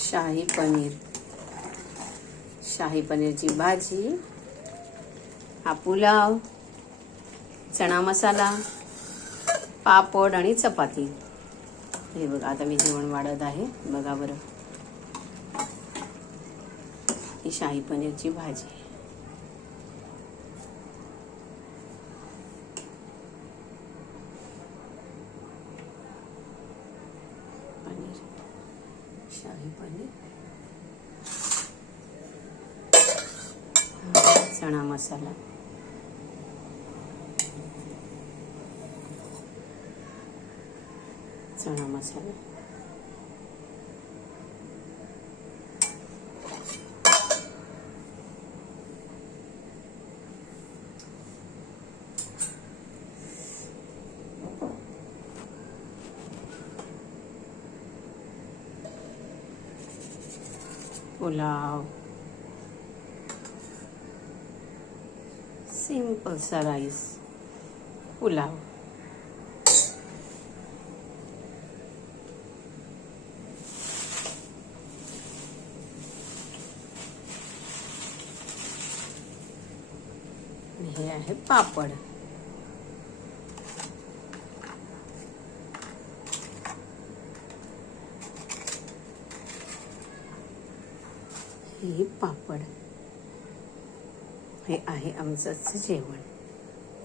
शाही पनीर, शाही पनीरची भाजी, हा पुलाव, चणा मसाला, पापड आणि चपाती. हे बघा, आता मी जेवण वाढत आहे. बघा बरं, ही शाही पनीरची भाजी. पनीर, शाही पनीर, चणा मसाला, चणा मसाला, पुलाव, सिंपल सा राईस, पुलाव. हे आहे पापड. हे पापड. हे आहे आमचं जेवण.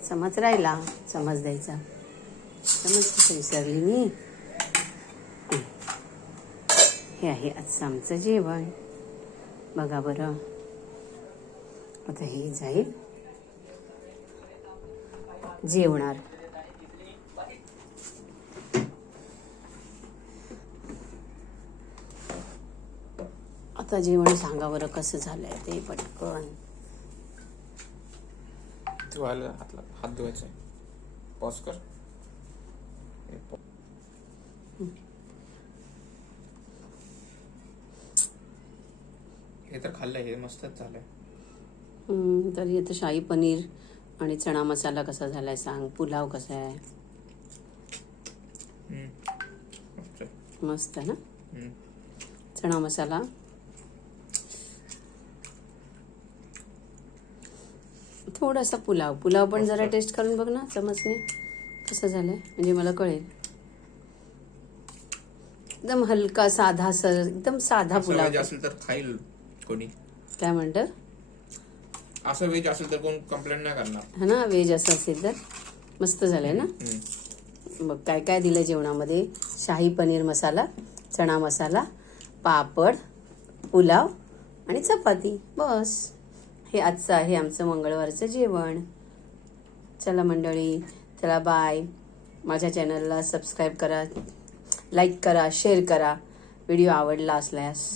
चमच राहिला, चमच द्यायचा. चमच विसरली मी. हे आहे आजचं आमचं जेवण. बघा बरं, आता हे जाईल जेवणार. आता जेवण सांगा बरं कसं झालंय ते पटकन. हात धुवायचा. पॉज कर. हे तर खाल्लंय, हे मस्तच झालंय. तरी आता शाही पनीर आणि चणा मसाला कसा झालाय सांग. पुलाव कसा आहे. मस्त आहे ना. चणा मसाला थोडासा, पुलाव पण जरा टेस्ट करून बघ ना चमचने कसं झालंय, म्हणजे मला कळेल. एकदम हलका साधा एकदम साधा पुलाव. वेज असेल तर खाईल कोणी. काय म्हणतं, असं वेज असेल तर कोण कंप्लेंट नाही करणार. हा ना. वेज असं असेल तर मस्त झालंय ना. मग काय काय दिलं जेवणामध्ये. शाही पनीर मसाला, चणा मसाला, पापड, पुलाव आणि चपाती. बस, हे आजचं आहे आमचं मंगळवारचं जेवण. चला मंडळी, चला बाय. माझ्या चॅनलला सबस्क्राईब करा, लाईक करा, शेअर करा. व्हिडिओ आवडला असल्यास